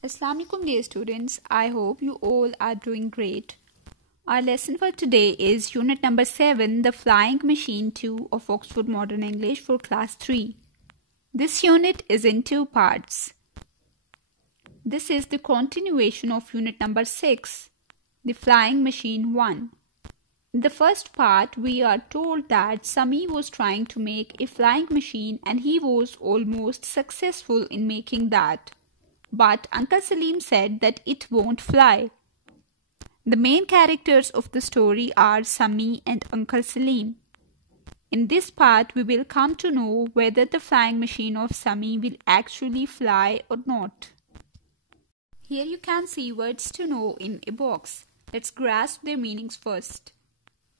Assalamualaikum dear students, I hope you all are doing great. Our lesson for today is unit number 7, the Flying Machine 2 of Oxford Modern English for class 3. This unit is in two parts. This is the continuation of unit number 6, the Flying Machine 1. In the first part, we are told that Sami was trying to make a flying machine and he was almost successful in making that. But Uncle Salim said that it won't fly. The main characters of the story are Sami and Uncle Salim. In this part, we will come to know whether the flying machine of Sami will actually fly or not. Here you can see words to know in a box. Let's grasp their meanings first.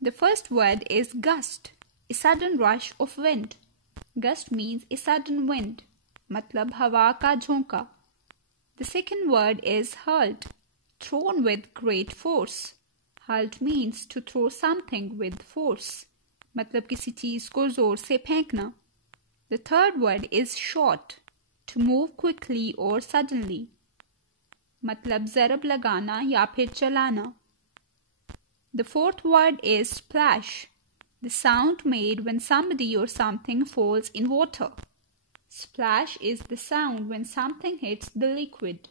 The first word is gust, a sudden rush of wind. Gust means a sudden wind, matlab hawa ka jhonka. The second word is hurled, thrown with great force. Hurled means to throw something with force, matlab किसी चीज को जोर से फेंकना. The third word is shot, to move quickly or suddenly, matlab ज़रब लगाना या फिर चलाना. The fourth word is splash, the sound made when somebody or something falls in water. Splash is the sound when something hits the liquid.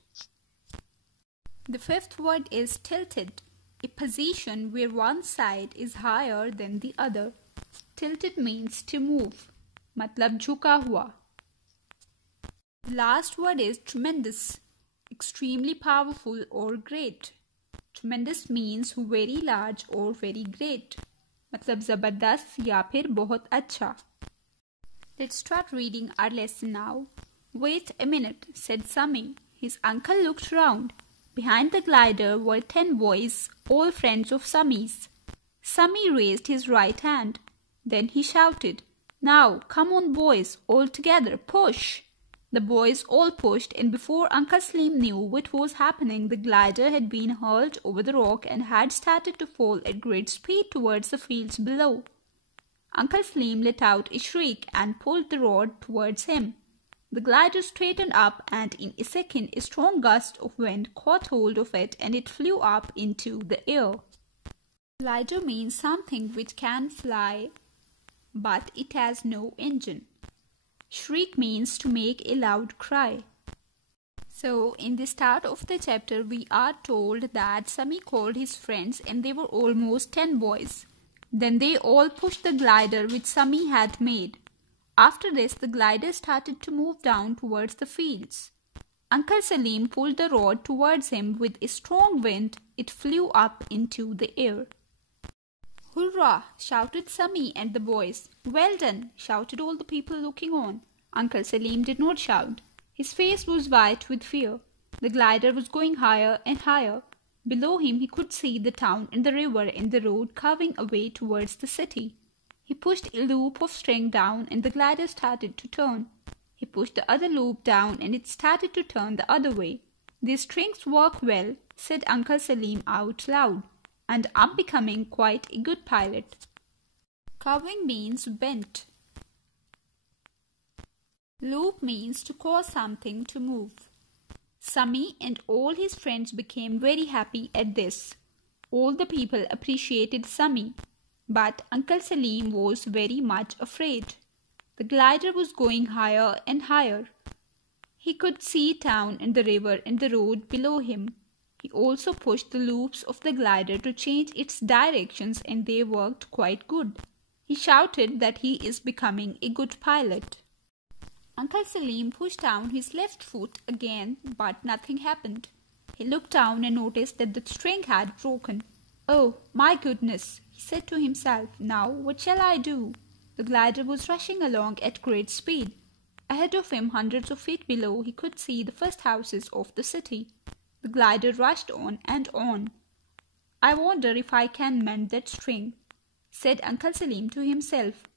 The fifth word is tilted, a position where one side is higher than the other. Tilted means to move, matlab झुका हुआ. The last word is tremendous, extremely powerful or great. Tremendous means very large or very great, matlab ज़बरदस्त या फिर बहुत अच्छा. Let's start reading our lesson now. Wait a minute, said Sami. His uncle looked round. Behind the glider were 10 boys, all friends of Sami's. Sami raised his right hand. Then he shouted, "Now, come on boys, all together, push!" The boys all pushed, and before Uncle Salim knew what was happening, the glider had been hurled over the rock and had started to fall at great speed towards the fields below. Uncle Salim let out a shriek and pulled the rod towards him. The glider straightened up, and in a second a strong gust of wind caught hold of it and it flew up into the air. Glider means something which can fly, but it has no engine. Shriek means to make a loud cry. So, in the start of the chapter, we are told that Sami called his friends and they were almost 10 boys. Then they all pushed the glider which Sami had made. After this, the glider started to move down towards the fields. Uncle Salim pulled the rod towards him with a strong wind. It flew up into the air. "Hurrah!" shouted Sami and the boys. "Well done!" shouted all the people looking on. Uncle Salim did not shout. His face was white with fear. The glider was going higher and higher. Below him he could see the town and the river and the road curving away towards the city. He pushed a loop of string down and the glider started to turn. He pushed the other loop down and it started to turn the other way. "These strings work well," said Uncle Salim out loud, "and I'm becoming quite a good pilot." Curving means bent. Loop means to cause something to move. Sami and all his friends became very happy at this. All the people appreciated Sami, but Uncle Salim was very much afraid. The glider was going higher and higher. He could see town and the river and the road below him. He also pushed the loops of the glider to change its directions and they worked quite good. He shouted that he is becoming a good pilot. Uncle Salim pushed down his left foot again, but nothing happened. He looked down and noticed that the string had broken. "Oh, my goodness," he said to himself. "Now what shall I do?" The glider was rushing along at great speed. Ahead of him, hundreds of feet below, he could see the first houses of the city. The glider rushed on and on. "I wonder if I can mend that string," said Uncle Salim to himself.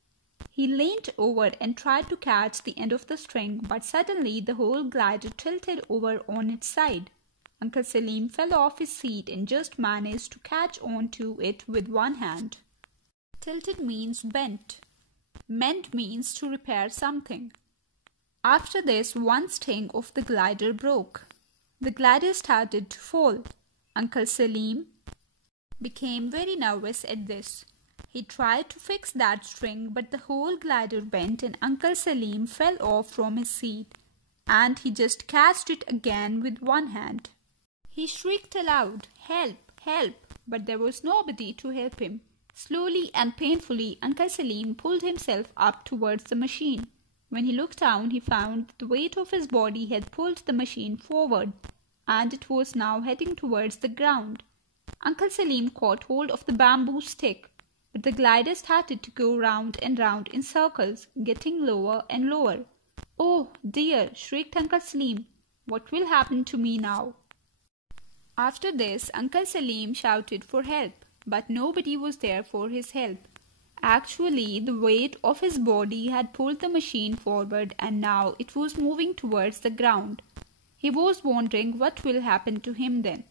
He leaned over and tried to catch the end of the string, but suddenly the whole glider tilted over on its side. Uncle Salim fell off his seat and just managed to catch on to it with one hand. Tilted means bent. Mend means to repair something. After this, one string of the glider broke. The glider started to fall. Uncle Salim became very nervous at this. He tried to fix that string, but the whole glider bent and Uncle Salim fell off from his seat, and he just catched it again with one hand. He shrieked aloud, "Help! Help!" but there was nobody to help him. Slowly and painfully, Uncle Salim pulled himself up towards the machine. When he looked down, he found that the weight of his body had pulled the machine forward, and it was now heading towards the ground. Uncle Salim caught hold of the bamboo stick, but the glider started to go round and round in circles, getting lower and lower. "Oh dear!" shrieked Uncle Salim. "What will happen to me now?" After this, Uncle Salim shouted for help, but nobody was there for his help. Actually, the weight of his body had pulled the machine forward, and now it was moving towards the ground. He was wondering what will happen to him then.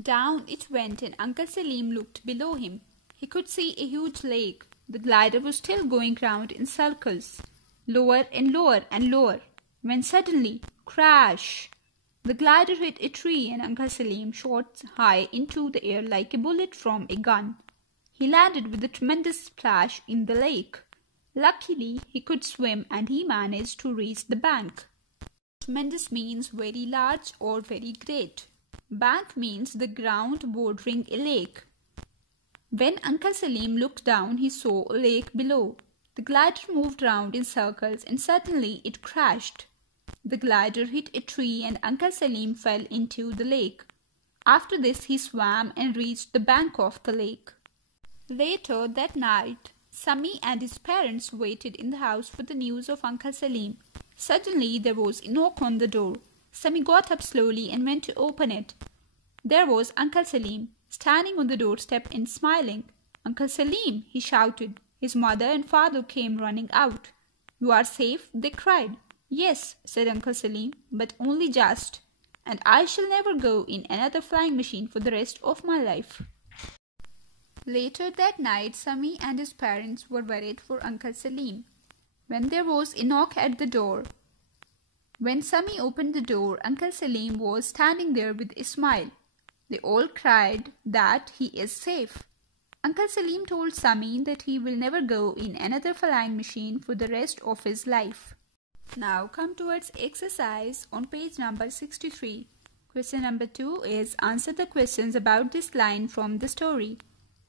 Down it went, and Uncle Salim looked below him. He could see a huge lake. The glider was still going round in circles, lower and lower and lower, when suddenly, crash! The glider hit a tree, and Uncle Salim shot high into the air like a bullet from a gun. He landed with a tremendous splash in the lake. Luckily, he could swim, and he managed to reach the bank. Tremendous means very large or very great. Bank means the ground bordering a lake. When Uncle Salim looked down, he saw a lake below. The glider moved round in circles, and suddenly it crashed. The glider hit a tree, and Uncle Salim fell into the lake. After this, he swam and reached the bank of the lake. Later that night, Sami and his parents waited in the house for the news of Uncle Salim. Suddenly there was a knock on the door. Sami got up slowly and went to open it. There was Uncle Salim, standing on the doorstep and smiling. "Uncle Salim!" he shouted. His mother and father came running out. "You are safe?" they cried. "Yes," said Uncle Salim, "but only just. And I shall never go in another flying machine for the rest of my life." Later that night, Sami and his parents were worried for Uncle Salim. When there was a knock at the door. When Sami opened the door, Uncle Salim was standing there with a smile. They all cried that he is safe. Uncle Salim told Sami that he will never go in another flying machine for the rest of his life. Now come towards exercise on page number 63. Question number 2 is answer the questions about this line from the story.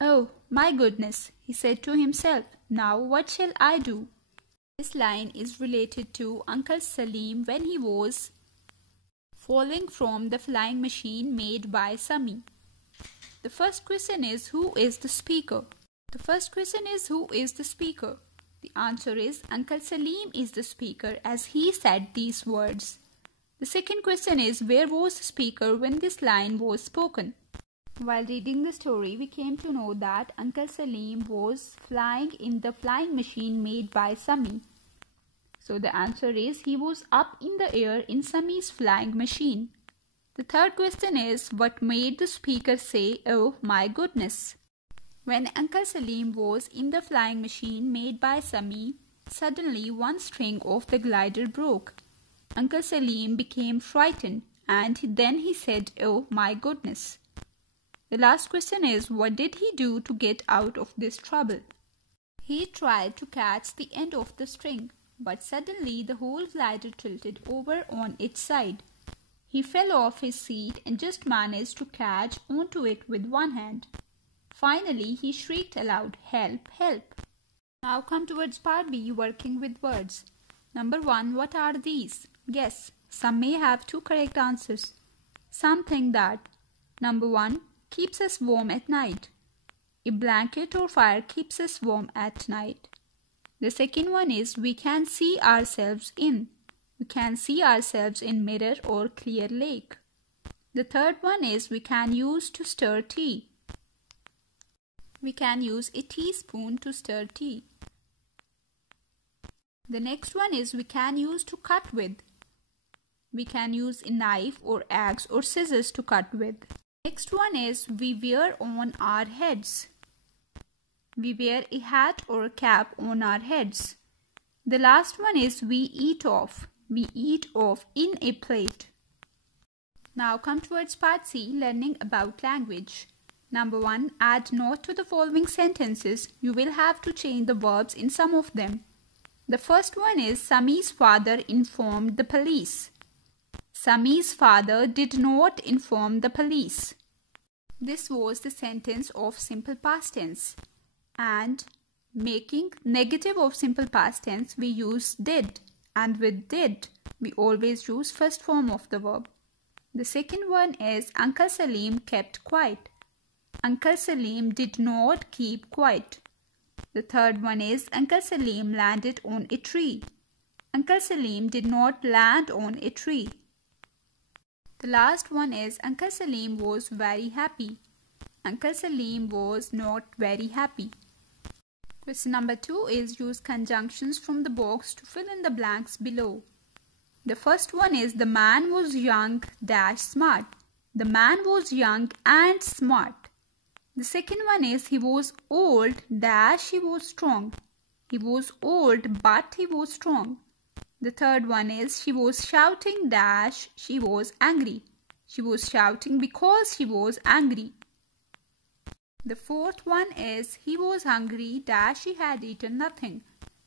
"Oh, my goodness," he said to himself. "Now what shall I do?" This line is related to Uncle Salim when he was falling from the flying machine made by Sami. The first question is, who is the speaker? The first question is, who is the speaker? The answer is, Uncle Salim is the speaker as he said these words. The second question is, where was the speaker when this line was spoken? While reading the story, we came to know that Uncle Salim was flying in the flying machine made by Sami. So the answer is, he was up in the air in Sami's flying machine. The third question is, what made the speaker say, "Oh my goodness"? When Uncle Salim was in the flying machine made by Sami, suddenly one string of the glider broke. Uncle Salim became frightened, and then he said, "Oh my goodness." The last question is, what did he do to get out of this trouble? He tried to catch the end of the string, but suddenly the whole glider tilted over on its side. He fell off his seat and just managed to catch onto it with one hand. Finally, he shrieked aloud, "Help, help." Now come towards part B, working with words. Number 1, what are these? Guess. Some may have 2 correct answers. Some think that number 1, keeps us warm at night. A blanket or fire keeps us warm at night. The second one is, we can see ourselves in. We can see ourselves in mirror or clear lake. The third one is, we can use to stir tea. We can use a teaspoon to stir tea. The next one is, we can use to cut with. We can use a knife or axe or scissors to cut with. Next one is, we wear on our heads. We wear a hat or a cap on our heads. The last one is, we eat off. We eat off in a plate. Now come towards part C, learning about language. Number 1. Add not to the following sentences. You will have to change the verbs in some of them. The first one is Sami's father informed the police. Sami's father did not inform the police. This was the sentence of simple past tense. And making negative of simple past tense, we use did. And with did, we always use first form of the verb. The second one is Uncle Salim kept quiet. Uncle Salim did not keep quiet. The third one is Uncle Salim landed on a tree. Uncle Salim did not land on a tree. The last one is Uncle Salim was very happy. Uncle Salim was not very happy. Question number 2 is use conjunctions from the box to fill in the blanks below. The first one is the man was young dash smart. The man was young and smart. The second one is he was old dash he was strong. He was old but he was strong. The third one is she was shouting dash she was angry. She was shouting because she was angry. The fourth one is he was hungry dash he had eaten nothing.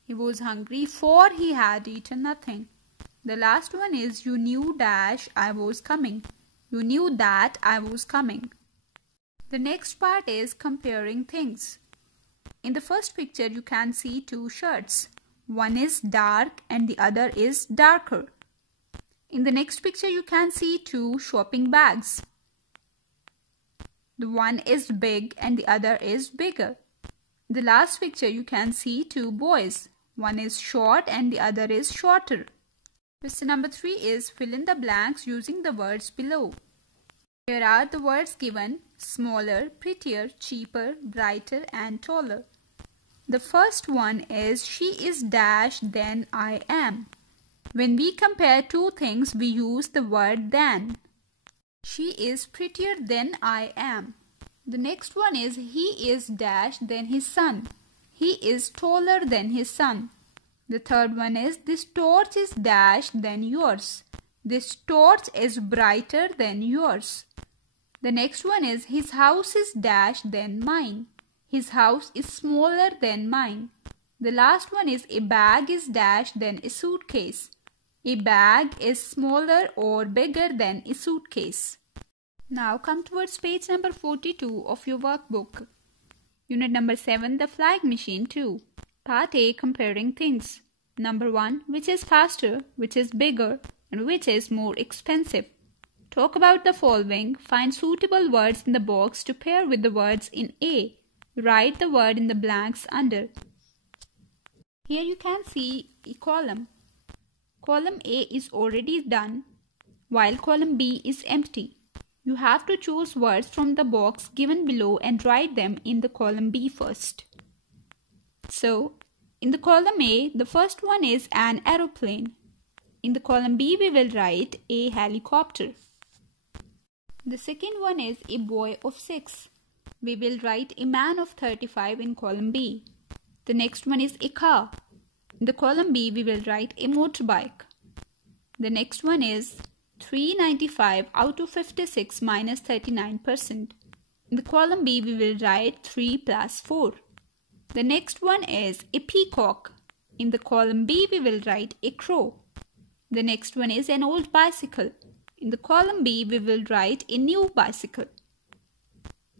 He was hungry for he had eaten nothing. The last one is you knew dash I was coming. You knew that I was coming. The next part is comparing things. In the first picture you can see two shirts. One is dark and the other is darker. In the next picture you can see two shopping bags. The one is big and the other is bigger. In the last picture you can see two boys. One is short and the other is shorter. Question number 3 is fill in the blanks using the words below. Here are the words given: smaller, prettier, cheaper, brighter and taller. The first one is she is dash than I am. When we compare two things, we use the word than. She is prettier than I am. The next one is he is dash than his son. He is taller than his son. The third one is this torch is dash than yours. This torch is brighter than yours. The next one is his house is dash than mine. His house is smaller than mine. The last one is a bag is dash than a suitcase. A bag is smaller or bigger than a suitcase. Now come towards page number 42 of your workbook. Unit number 7, the flying machine 2. Part A, comparing things. Number 1, which is faster, which is bigger, and which is more expensive. Talk about the following. Find suitable words in the box to pair with the words in A. Write the word in the blanks under. Here you can see a column. Column A is already done, while column B is empty. You have to choose words from the box given below and write them in the column B first. So, in the column A, the first one is an aeroplane. In the column B, we will write a helicopter. The second one is a boy of 6. We will write a man of 35 in column B. The next one is a car. In the column B, we will write a motorbike. The next one is 395 out of 56 minus 39%. In the column B, we will write 3 plus 4. The next one is a peacock. In the column B, we will write a crow. The next one is an old bicycle. In the column B, we will write a new bicycle.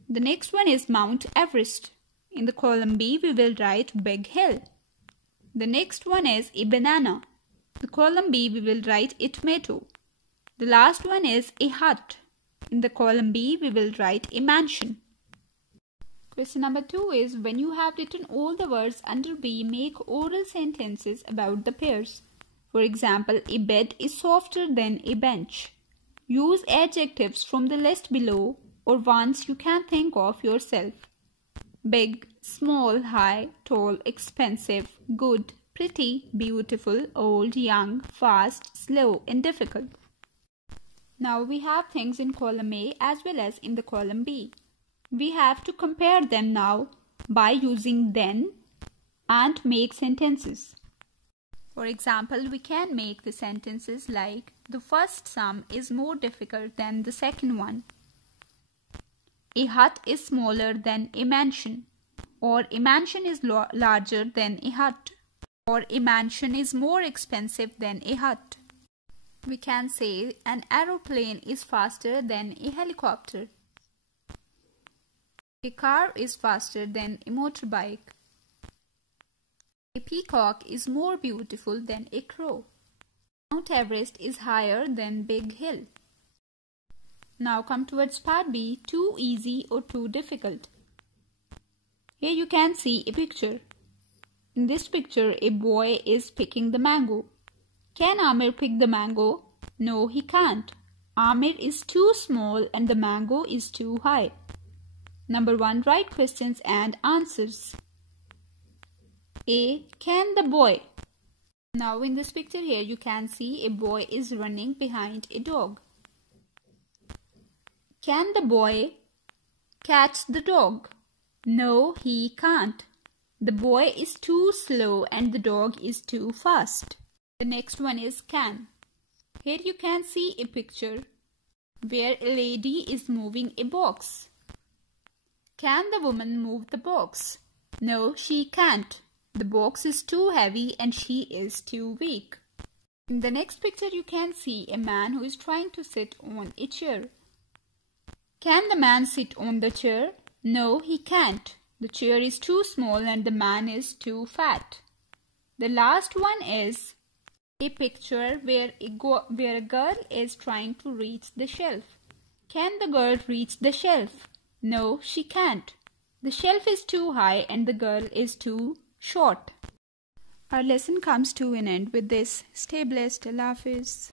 The next one is Mount Everest. In the column B, we will write big hill. The next one is a banana. In the column B, we will write a tomato. The last one is a hut. In the column B, we will write a mansion. Question number 2 is when you have written all the words under B, make oral sentences about the pairs. For example, a bed is softer than a bench. Use adjectives from the list below or ones you can think of yourself. Big, small, high, tall, expensive, good, pretty, beautiful, old, young, fast, slow, and difficult. Now we have things in column A as well as in the column B. We have to compare them now by using then and make sentences. For example, we can make the sentences like, the first sum is more difficult than the second one. A hut is smaller than a mansion. Or a mansion is larger than a hut. Or a mansion is more expensive than a hut. We can say an aeroplane is faster than a helicopter. A car is faster than a motorbike. A peacock is more beautiful than a crow. Mount Everest is higher than Big Hill. Now come towards part B, too easy or too difficult. Here you can see a picture. In this picture, a boy is picking the mango. Can Amir pick the mango? No, he can't. Amir is too small and the mango is too high. Number 1, write questions and answers. A. Can the boy? Now in this picture here you can see a boy is running behind a dog. Can the boy catch the dog? No, he can't. The boy is too slow and the dog is too fast. The next one is can. Here you can see a picture where a lady is moving a box. Can the woman move the box? No, she can't. The box is too heavy and she is too weak. In the next picture you can see a man who is trying to sit on a chair. Can the man sit on the chair? No, he can't. The chair is too small and the man is too fat. The last one is a picture where a girl is trying to reach the shelf. Can the girl reach the shelf? No, she can't. The shelf is too high and the girl is too short. Our lesson comes to an end with this. Stay blessed. Allah Hafiz.